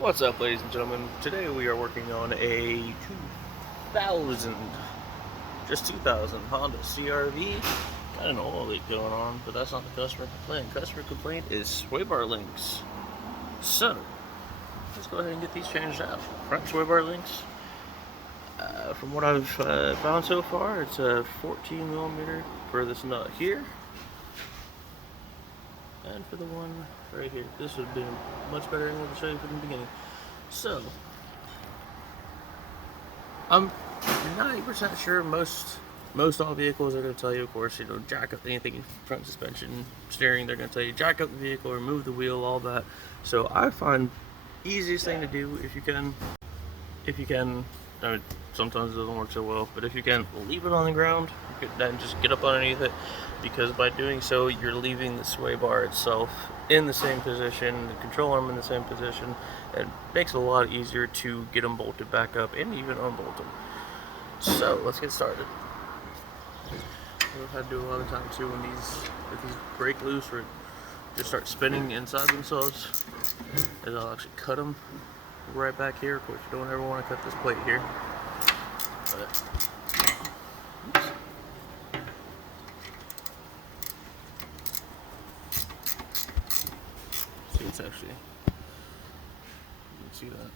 What's up, ladies and gentlemen? Today we are working on a 2000, just 2000 Honda CRV. Got an oil leak going on, but that's not the customer complaint. Customer complaint is sway bar links. So, let's go ahead and get these changed out. Front sway bar links. From what I've found so far, it's a 14 millimeter for this nut here. And for the one right here. This would be a much better angle to show you from the beginning. So, I'm 90% sure most all vehicles are going to tell you, of course, jack up anything, front suspension, steering, they're going to tell you jack up the vehicle, remove the wheel, all that. So I find easiest thing to do, if you can, I mean, sometimes it doesn't work so well, but if you can, leave it on the ground, then just get up underneath it, because by doing so, you're leaving the sway bar itself in the same position, the control arm in the same position. It makes it a lot easier to get them bolted back up and even unbolt them. So let's get started. What I've had to do a lot of times too when these break loose or just start spinning inside themselves is I'll actually cut them right back here. Of course, you don't ever want to cut this plate here. But, oops. See, it's actually, you can see that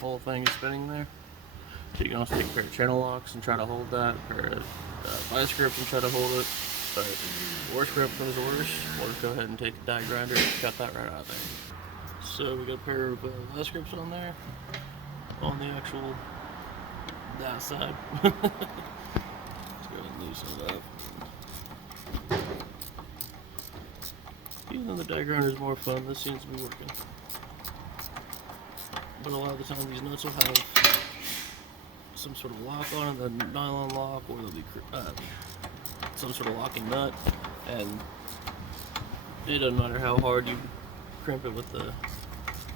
whole thing is spinning there. So you can also take a pair of channel locks and try to hold that, a pair of vice grips and try to hold it. But worst grip comes to worst, or just go ahead and take a die grinder and cut that right out there. So we got a pair of vice grips on there, on the actual that side. Let's go ahead and loosen it up. Even though the die grinder is more fun, this seems to be working. But a lot of the time these nuts will have some sort of lock on it, the nylon lock, or there'll be some sort of locking nut, and it doesn't matter how hard you crimp it with the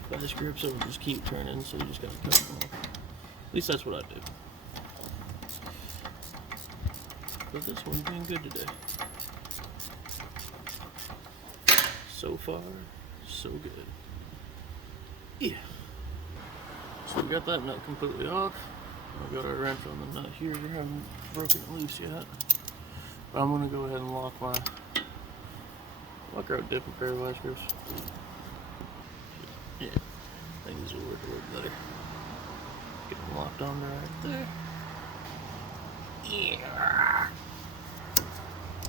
vice grips, it will just keep turning, so you just gotta cut them off. At least that's what I do. But this one's being good today. So far, so good. Yeah. So we got that nut completely off. I've got our wrench on the nut here. We haven't broken it loose yet. But I'm going to go ahead and lock our different pair of vice grips. Yeah, I think this will work a little better. Get them locked on right there. Yeah.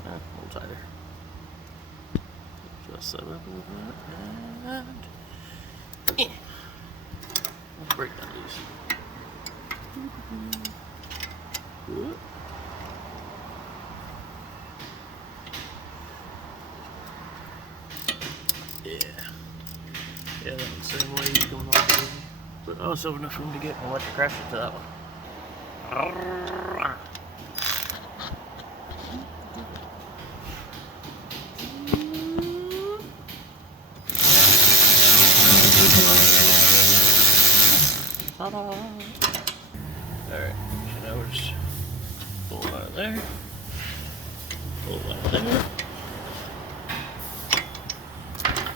A little tighter. Just set up a little bit. And yeah. Let's break that loose. Good. Yeah, that was the same way he's going on. But also enough room to get an electric crash into that one. Alright, so now we're just pull it out of there. Pull it out of there.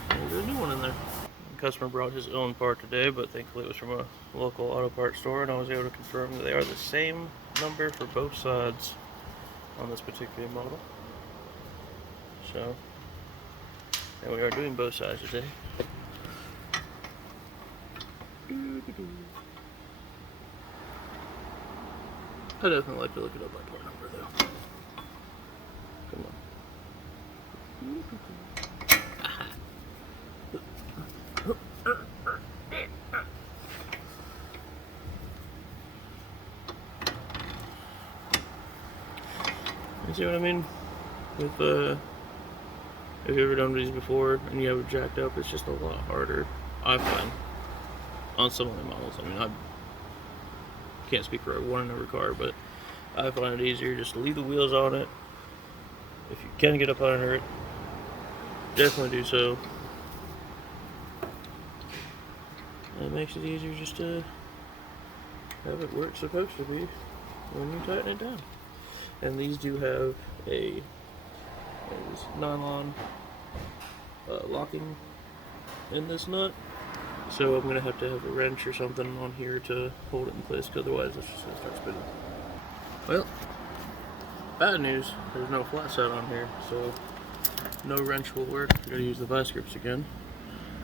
And we'll get a new one in there. The customer brought his own part today, but thankfully it was from a local auto parts store, and I was able to confirm that they are the same number for both sides on this particular model. So, and we are doing both sides today. I definitely like to look it up by part number though. Come on. You see what I mean? With if you've ever done these before and you have it jacked up, it's just a lot harder, I find, on some of the models. I mean, I can't speak for one in every car, but I find it easier just to leave the wheels on it. If you can get up under it, definitely do so. And it makes it easier just to have it where it's supposed to be when you tighten it down. And these do have a nylon locking in this nut. So I'm gonna have to have a wrench or something on here to hold it in place, because otherwise it's just gonna start spinning. Well, bad news, there's no flat set on here, so no wrench will work. I'm gonna use the vice grips again.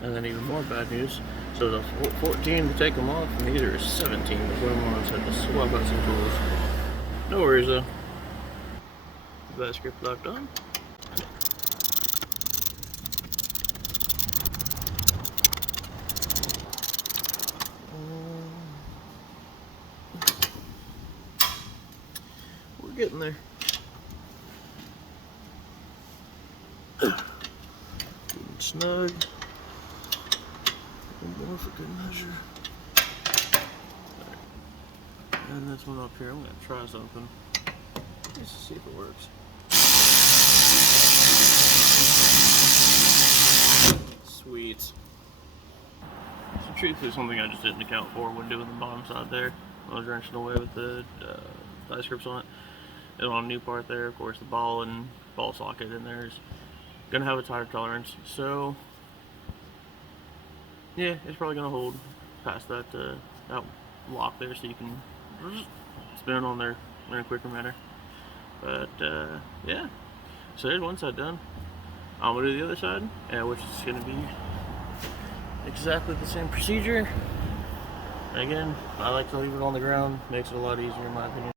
And then even more bad news, so the 14 to take them off, and these are 17 to put them on, so I have to swap out some tools. No worries though. Vice grip locked on. We're getting there. Good and snug. One more for good measure. Right. And this one up here, I'm gonna try something. Let's see if it works. Sweet. So truthfully, something I just didn't account for when doing the bottom side there. I was wrenching away with the vice grips on it. And on a new part there, of course, the ball and ball socket in there is gonna have a tighter tolerance. So yeah, it's probably gonna hold past that that lock there, so you can spin it on there in a quicker manner. But yeah, so there's one side done. I'm gonna do the other side, which is gonna be exactly the same procedure. Again, I like to leave it on the ground, makes it a lot easier in my opinion.